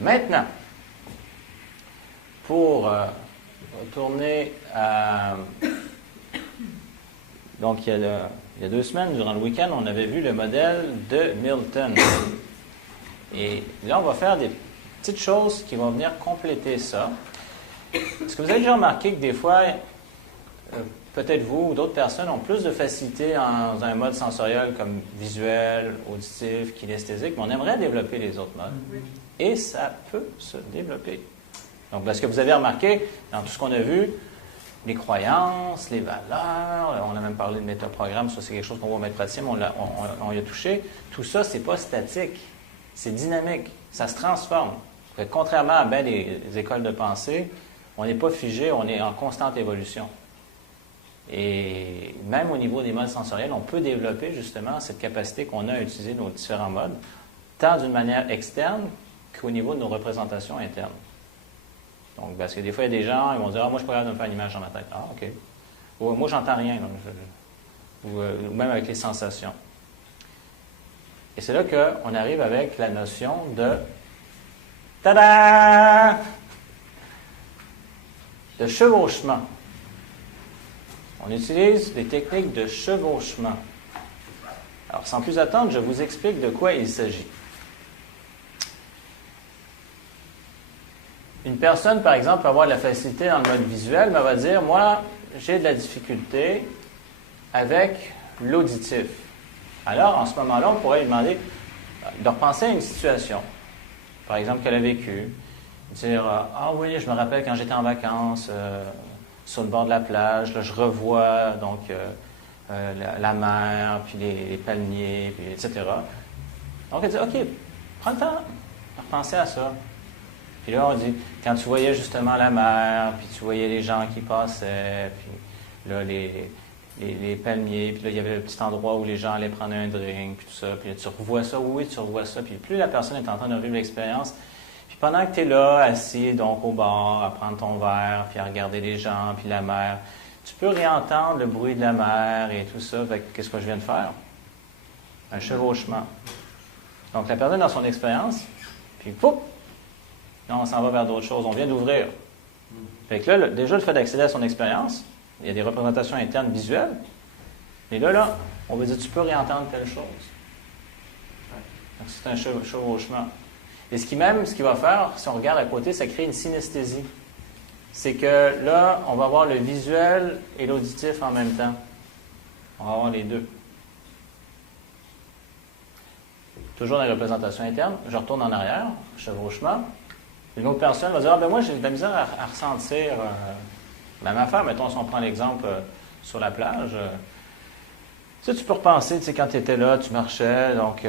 Maintenant, pour retourner à... Donc, il y a 2 semaines, durant le week-end, on avait vu le modèle de Milton. Et là, on va faire des petites choses qui vont venir compléter ça. Est-ce que vous avez déjà remarqué que des fois, peut-être vous ou d'autres personnes ont plus de facilité dans un mode sensoriel comme visuel, auditif, kinesthésique, mais on aimerait développer les autres modes. Oui. Et ça peut se développer. Donc, parce que vous avez remarqué, dans tout ce qu'on a vu, les croyances, les valeurs, on a même parlé de métaprogramme, ça c'est quelque chose qu'on voit au maître praticien, on y a touché. Tout ça, c'est pas statique, c'est dynamique, ça se transforme. Contrairement à bien des écoles de pensée, on n'est pas figé, on est en constante évolution. Et même au niveau des modes sensoriels, on peut développer justement cette capacité qu'on a à utiliser nos différents modes, tant d'une manière externe qu'au niveau de nos représentations internes. Donc, parce que des fois, il y a des gens, ils vont dire « Ah, moi, je suis pas capable de me faire une image dans ma tête. » Ah, OK. Ou « Moi, j'entends rien. » Ou même avec les sensations. Et c'est là qu'on arrive avec la notion de « Tada! » de chevauchement. On utilise des techniques de chevauchement. Alors, sans plus attendre, je vous explique de quoi il s'agit. Une personne, par exemple, peut avoir de la facilité dans le mode visuel, mais elle va dire, moi, j'ai de la difficulté avec l'auditif. Alors, en ce moment-là, on pourrait lui demander de repenser à une situation, par exemple, qu'elle a vécue. Dire, ah oui, je me rappelle quand j'étais en vacances sur le bord de la plage, là, je revois donc la mer, puis les palmiers, puis etc. Donc, elle dit, OK, prends le temps de repenser à ça. Puis là, on dit, quand tu voyais justement la mer, puis tu voyais les gens qui passaient, puis là, les palmiers, puis là, il y avait le petit endroit où les gens allaient prendre un drink, puis tout ça, puis là, tu revois ça, oui, tu revois ça, puis plus la personne est en train de vivre l'expérience, puis pendant que tu es là, assis, donc au bord, à prendre ton verre, puis à regarder les gens, puis la mer, tu peux réentendre le bruit de la mer et tout ça. Fait qu'est-ce que je viens de faire? Un chevauchement. Donc, la personne dans son expérience, puis pouf! Là, on s'en va vers d'autres choses. On vient d'ouvrir. Fait que là, déjà, le fait d'accéder à son expérience, il y a des représentations internes visuelles. Et là, on va dire, tu peux réentendre telle chose. Donc, c'est un chevauchement. Et ce qui va faire, si on regarde à côté, ça crée une synesthésie. C'est que là, on va avoir le visuel et l'auditif en même temps. On va avoir les deux. Toujours dans les représentations internes. Je retourne en arrière, chevauchement. Une autre personne va dire, ah ben moi, j'ai de la misère à ressentir même affaire. Mettons, si on prend l'exemple sur la plage. Tu sais, tu peux repenser, tu sais, quand tu étais là, tu marchais, donc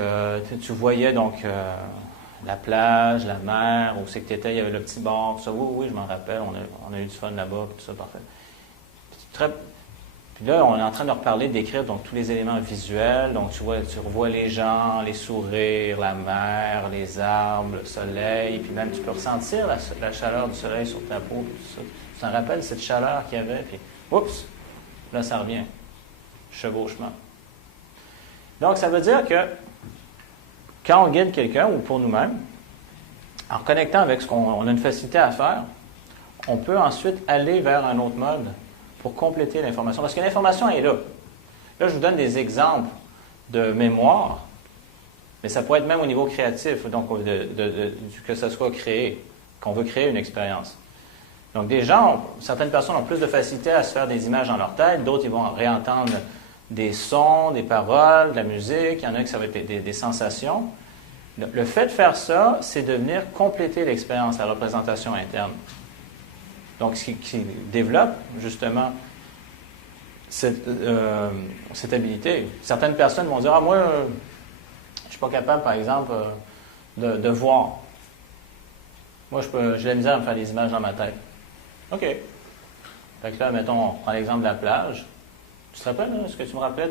tu voyais donc la plage, la mer, où c'est que tu étais, il y avait le petit bar, tout ça. Oui, je m'en rappelle, on a eu du fun là-bas, tout ça, parfait. Puis là, on est en train de reparler, d'écrire donc tous les éléments visuels. Donc, tu revois les gens, les sourires, la mer, les arbres, le soleil. Puis même, tu peux ressentir la chaleur du soleil sur ta peau. Tout ça. Tu t'en rappelles cette chaleur qu'il y avait. Puis, oups, là, ça revient. Chevauchement. Donc, ça veut dire que quand on guide quelqu'un, ou pour nous-mêmes, en connectant avec ce qu'on a une facilité à faire, on peut ensuite aller vers un autre mode pour compléter l'information. Parce que l'information est là. Là, je vous donne des exemples de mémoire, mais ça pourrait être même au niveau créatif, donc que ça soit créé, qu'on veut créer une expérience. Donc, certaines personnes ont plus de facilité à se faire des images dans leur tête, d'autres, ils vont réentendre des sons, des paroles, de la musique, il y en a qui ça va être des sensations. Le fait de faire ça, c'est de venir compléter l'expérience, la représentation interne. Donc, ce qui développe, justement, cette habilité. Certaines personnes vont dire, ah, moi, je ne suis pas capable, par exemple, de voir. Moi, j'ai de la misère à me faire des images dans ma tête. OK. Fait que là, mettons, on prend l'exemple de la plage. Tu te rappelles, ce que tu me rappelais,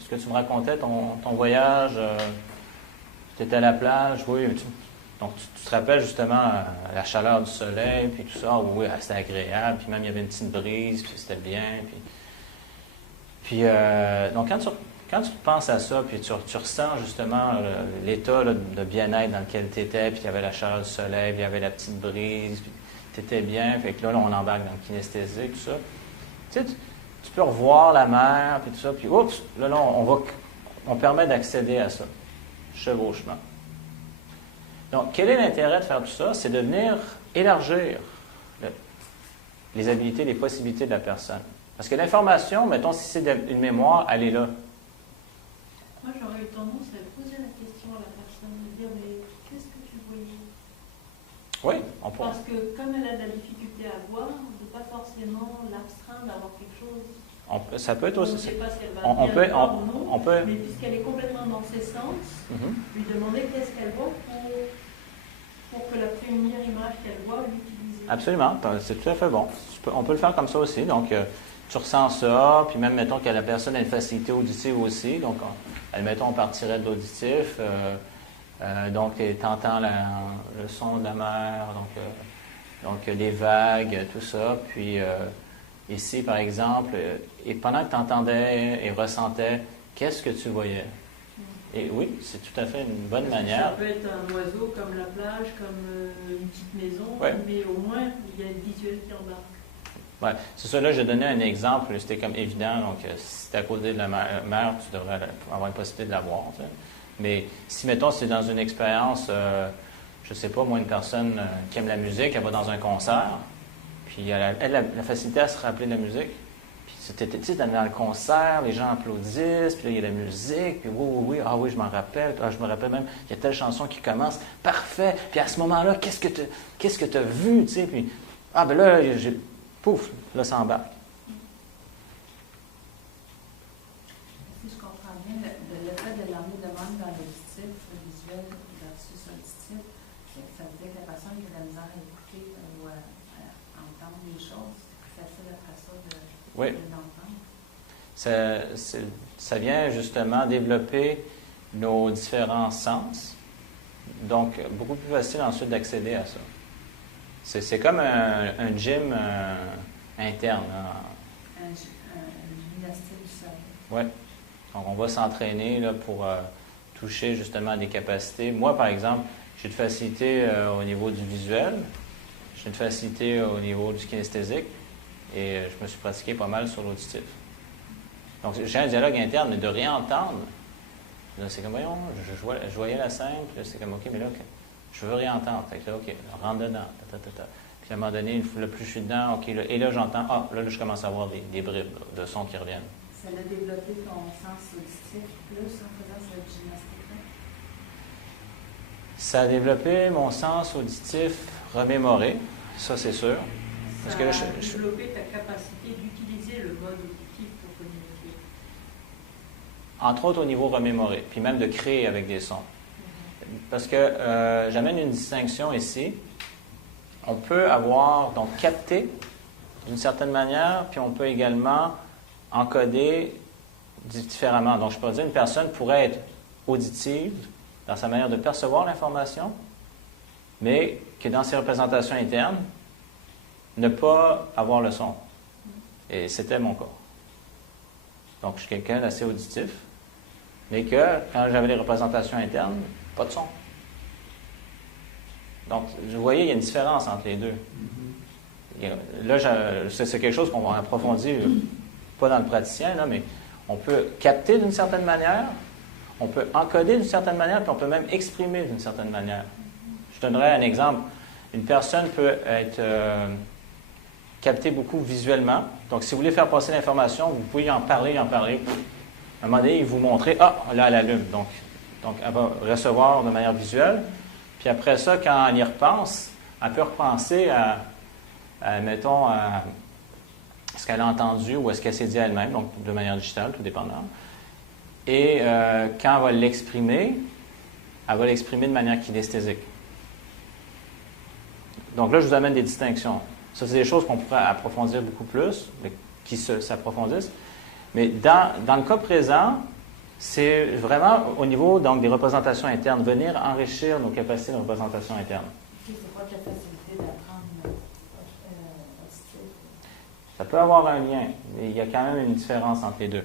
ce que tu me racontais, ton voyage, tu étais à la plage, oui. Donc, tu te rappelles justement la chaleur du soleil, puis tout ça, oui, c'était agréable, puis même il y avait une petite brise, puis c'était bien. Donc, quand tu quand tu penses à ça, puis tu ressens justement l'état là, de bien-être dans lequel tu étais, puis il y avait la chaleur du soleil, puis il y avait la petite brise, puis tu étais bien, fait que là, on embarque dans le kinesthésique, tout ça. Tu sais, tu peux revoir la mer, puis tout ça, puis oups, là, on permet d'accéder à ça, chevauchement. Donc, quel est l'intérêt de faire tout ça? C'est de venir élargir les habilités, les possibilités de la personne. Parce que l'information, mettons, si c'est une mémoire, elle est là. Moi, j'aurais eu tendance à poser la question à la personne, de dire, mais qu'est-ce que tu voyais? Oui, on peut. Parce que comme elle a de la difficulté à voir, on ne peut pas forcément l'abstraindre d'avoir quelque chose. Ça peut être aussi. On ne sait pas si elle va bien voir ou non, on peut. Mais puisqu'elle est complètement dans ses sens, lui demander qu'est-ce qu'elle voit pour que la première image qu'elle voit, l'utiliser. Absolument, c'est tout à fait bon. On peut le faire comme ça aussi. Donc, tu ressens ça, puis même, mettons que la personne a une facilité auditive aussi. Donc, admettons, on partirait de l'auditif. Donc, tu entends le son de la mer, donc les vagues, tout ça. Puis, ici, par exemple, et pendant que tu entendais et ressentais, qu'est-ce que tu voyais? Et oui, c'est tout à fait une bonne manière. Ça peut être un oiseau comme la plage, comme une petite maison, ouais. Mais au moins, il y a le visuel qui embarque. Oui, c'est ça. Là, j'ai donné un exemple, c'était comme évident. Donc, si tu es à côté de la mer, tu devrais avoir une possibilité de la voir. Tu sais. Mais si, mettons, c'est dans une expérience, je ne sais pas, moi, une personne qui aime la musique, elle va dans un concert, puis elle a la facilité à se rappeler de la musique. Tu sais, dans le concert, les gens applaudissent, puis là, il y a la musique, puis oui, ah oui, je m'en rappelle, je me rappelle même, il y a telle chanson qui commence, parfait, puis à ce moment-là, qu'est-ce que tu as vu, tu sais, puis, ah ben là, pouf, là, ça embarque. Si je comprends bien, le fait de l'emmener de même dans l'auditif, le visuel versus auditif, ça veut dire que la personne qui a de la misère à écouter ou à entendre les choses, c'est facile après ça de... Oui. Ça vient justement développer nos différents sens. Donc, beaucoup plus facile ensuite d'accéder à ça. C'est comme un gym interne. Un gymnastique du cerveau. Oui. Donc, on va s'entraîner là, pour toucher justement à des capacités. Moi, par exemple, j'ai une facilité au niveau du visuel. J'ai une facilité au niveau du kinesthésique. Et je me suis pratiqué pas mal sur l'auditif. Donc, j'ai un dialogue interne, mais de rien entendre. C'est comme, voyons, je voyais la scène, puis c'est comme, OK, mais là, je veux rien entendre. Fait que là, OK, rentre dedans. Puis à un moment donné, là, plus je suis dedans, OK, là, et là, j'entends, là, je commence à avoir des bribes de sons qui reviennent. Ça a développé ton sens auditif plus en faisant cette gymnastique-là? Ça a développé mon sens auditif remémoré, ça, c'est sûr. Ça a développé ta capacité d'utiliser le mode auditif pour communiquer. Entre autres au niveau remémoré, puis même de créer avec des sons. Parce que j'amène une distinction ici. On peut avoir, donc, capté d'une certaine manière, puis on peut également encoder différemment. Donc, je pourrais dire une personne pourrait être auditive dans sa manière de percevoir l'information, mais que dans ses représentations internes, ne pas avoir le son. Et c'était mon cas. Donc, je suis quelqu'un d'assez auditif, mais que, quand j'avais les représentations internes, pas de son. Donc, vous voyez, il y a une différence entre les deux. Là, c'est quelque chose qu'on va approfondir, pas dans le praticien, là, mais on peut capter d'une certaine manière, on peut encoder d'une certaine manière, puis on peut même exprimer d'une certaine manière. Je donnerai un exemple. Une personne peut être captée beaucoup visuellement. Donc, si vous voulez faire passer l'information, vous pouvez en parler. À un moment donné, il vous montrer, là, elle allume. Donc, elle va recevoir de manière visuelle. Puis après ça, quand elle y repense, elle peut repenser mettons, à ce qu'elle a entendu ou à ce qu'elle s'est dit elle-même, donc de manière digitale, tout dépendant. Et quand elle va l'exprimer de manière kinesthésique. Donc là, je vous amène des distinctions. Ça, c'est des choses qu'on pourrait approfondir beaucoup plus, mais qui s'approfondissent. Mais dans le cas présent, c'est vraiment au niveau donc, des représentations internes, venir enrichir nos capacités de représentation interne. C'est quoi ta facilité d'apprendre auditif? Ça peut avoir un lien, mais il y a quand même une différence entre les deux.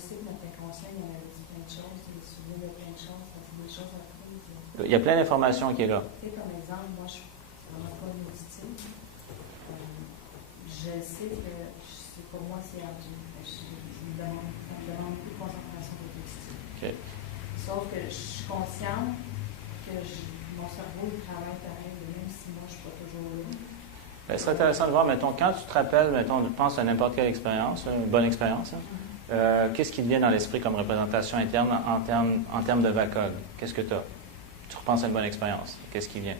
sais que notre inconscient, il a dit plein de choses, il se souvient de plein de choses, c'est des choses apprises. Il y a plein d'informations qui est là. Tu sais, comme exemple, moi, je ne suis vraiment pas une auditive. Je sais que pour moi, c'est ardu. Ça me demande beaucoup de concentration pour l'auditive. Okay. Sauf que je suis consciente que mon cerveau il travaille pareil, même si moi, je ne suis pas toujours là. Ben, ce serait intéressant de voir, mettons, quand tu te rappelles, mettons, pense à n'importe quelle expérience, une bonne expérience, qu'est-ce qui te vient dans l'esprit comme représentation interne en termes de VACOG? Qu'est-ce que tu as? Tu repenses à une bonne expérience. Qu'est-ce qui vient?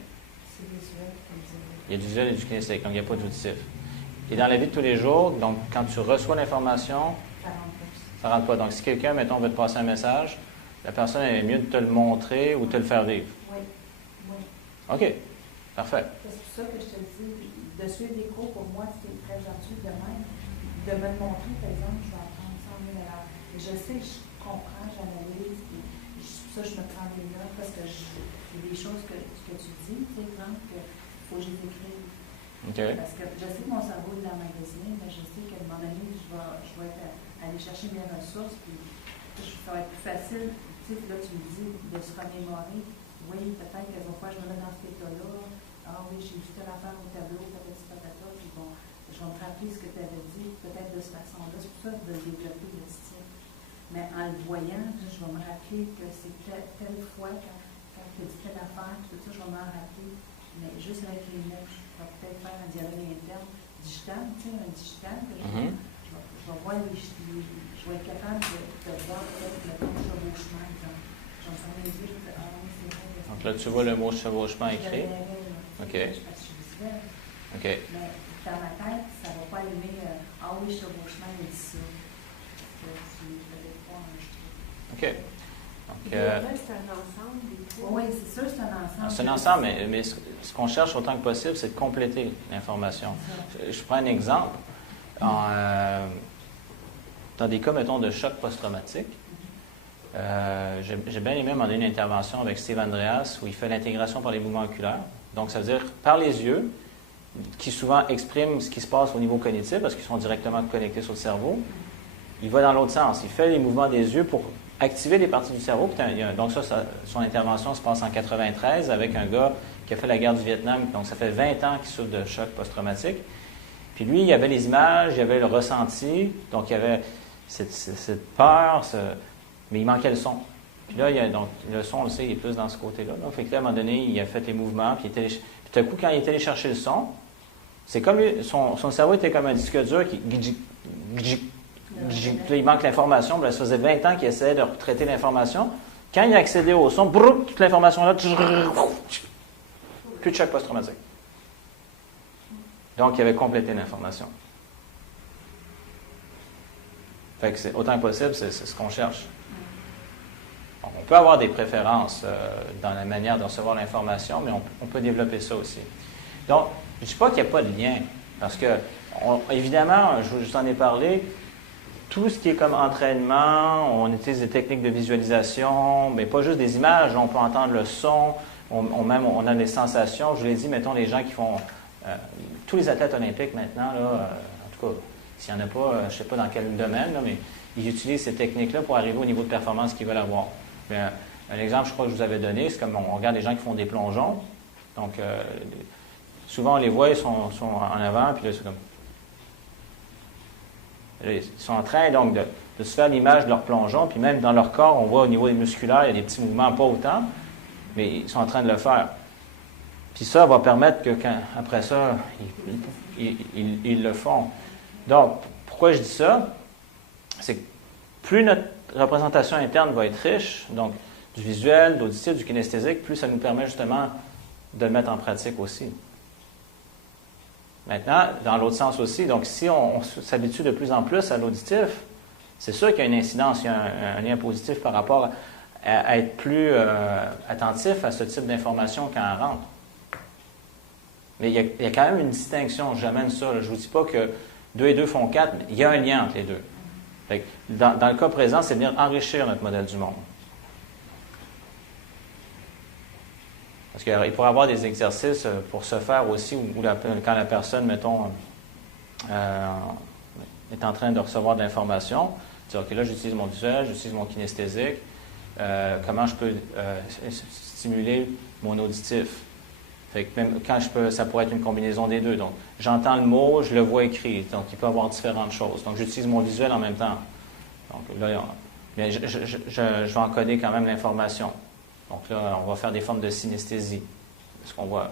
C'est visuel, comme ça. Il y a du visuel et du kinesthésique, donc il n'y a pas d'auditif. Et dans la vie de tous les jours, donc quand tu reçois l'information, ça ne rentre pas. Donc si quelqu'un, mettons, veut te passer un message, la personne est mieux de te le montrer ou de te le faire vivre. Oui. OK. Parfait. C'est pour ça que je te dis, de suivre des cours, pour moi, c'est très ardu de même. De me le montrer, par exemple, je vais apprendre 100 000 à l'heure. Et je sais, je comprends, j'analyse, et ça, je me prends des notes parce que c'est des choses que tu dis, par exemple, qu'il faut que je les écrive. Okay. Parce que je sais que mon cerveau est emmagasiné, mais je sais qu'à un moment donné, je vais aller chercher mes ressources, puis ça va être plus facile. Tu sais, là, tu me dis de se remémorer. Oui, peut-être que des fois, je me mets dans cet état-là. Ah oui, j'ai vu telle affaire au tableau, patata, puis bon, je vais me rappeler ce que tu avais dit, peut-être de cette façon-là. C'est pour ça de développer le style. Mais en le voyant, je vais me rappeler que c'est telle fois, quand tu as dit telle affaire, tout ça, je vais m'en rappeler. Mais juste avec les mots, je vais peut-être faire un dialogue interne digital, tu sais, un digital, que je vais voir je vais être capable de voir peut-être le chevauchement, exemple. Je vais me fermer les yeux, je vais dire, ah oui, c'est vrai. Donc là, tu vois le mot chevauchement écrit. OK. Parce que je suis visuelle. OK. Mais dans ma tête, ça ne va pas allumer, ah oui, chevauchement, il dit ça. Parce que tu ne l'avais pas enregistré. OK. Donc, c'est un ensemble. Oui, c'est sûr, c'est un ensemble. c'est un ensemble, mais ce qu'on cherche autant que possible, c'est de compléter l'information. Je prends un exemple. Dans des cas, mettons, de choc post-traumatique, j'ai bien aimé m'en donner une intervention avec Steve Andreas où il fait l'intégration par les mouvements oculaires. Donc, ça veut dire par les yeux, qui souvent expriment ce qui se passe au niveau cognitif parce qu'ils sont directement connectés sur le cerveau. Il va dans l'autre sens. Il fait les mouvements des yeux pour activer des parties du cerveau. Donc son intervention se passe en 1993 avec un gars qui a fait la guerre du Vietnam. Donc ça fait 20 ans qu'il souffre de choc post-traumatique. Puis lui, il y avait les images, il y avait le ressenti. Donc il y avait cette peur, mais il manquait le son. Puis là, donc, le son, on le sait, il est plus dans ce côté-là. Donc, fait que là, à un moment donné, il a fait les mouvements. Puis tout à coup, quand il est allé chercher le son, c'est comme son cerveau était comme un disque dur qui... Puis là, il manque l'information. Ça faisait 20 ans qu'il essayait de retraiter l'information. Quand il a accédé au son, toute l'information-là, plus de choc post-traumatique. Donc, il avait complété l'information. Fait que c'est autant que possible, c'est ce qu'on cherche. Donc, on peut avoir des préférences dans la manière de recevoir l'information, mais on peut développer ça aussi. Donc, je ne dis pas qu'il n'y a pas de lien, parce que, évidemment, je vous en ai parlé, tout ce qui est comme entraînement, on utilise des techniques de visualisation, mais pas juste des images, on peut entendre le son, on a des sensations. Je vous l'ai dit, mettons, les gens qui font... tous les athlètes olympiques maintenant, là, en tout cas, s'il n'y en a pas, je ne sais pas dans quel domaine, là, mais ils utilisent ces techniques-là pour arriver au niveau de performance qu'ils veulent avoir. Mais, un exemple, je crois que je vous avais donné, c'est comme on regarde les gens qui font des plongeons. Donc, souvent, on les voit, ils sont en avant, puis là, c'est comme... Ils sont en train, donc, de se faire l'image de leur plongeon, puis même dans leur corps, on voit au niveau des musculaires, il y a des petits mouvements, pas autant, mais ils sont en train de le faire. Puis ça va permettre que, après ça, ils le font. Donc, pourquoi je dis ça? C'est que plus notre représentation interne va être riche, donc du visuel, de l'auditif, du kinesthésique, plus ça nous permet justement de le mettre en pratique aussi. Maintenant, dans l'autre sens aussi, donc si on s'habitue de plus en plus à l'auditif, c'est sûr qu'il y a une incidence, il y a un lien positif par rapport à être plus attentif à ce type d'information quand elle rentre. Mais il y a quand même une distinction, j'amène ça. Je ne vous dis pas que 2 et 2 font 4, mais il y a un lien entre les deux. Fait que dans le cas présent, c'est venir enrichir notre modèle du monde. Parce qu'il pourrait y avoir des exercices pour se faire aussi, quand la personne, mettons, est en train de recevoir de l'information, dis, OK, là, j'utilise mon visuel, j'utilise mon kinesthésique. Comment je peux stimuler mon auditif? Fait que même quand ça pourrait être une combinaison des deux. Donc, j'entends le mot, je le vois écrit. Donc, il peut y avoir différentes choses. Donc, j'utilise mon visuel en même temps. Donc, là, je vais encoder quand même l'information. Donc, là, on va faire des formes de synesthésie. C'est ce qu'on voit.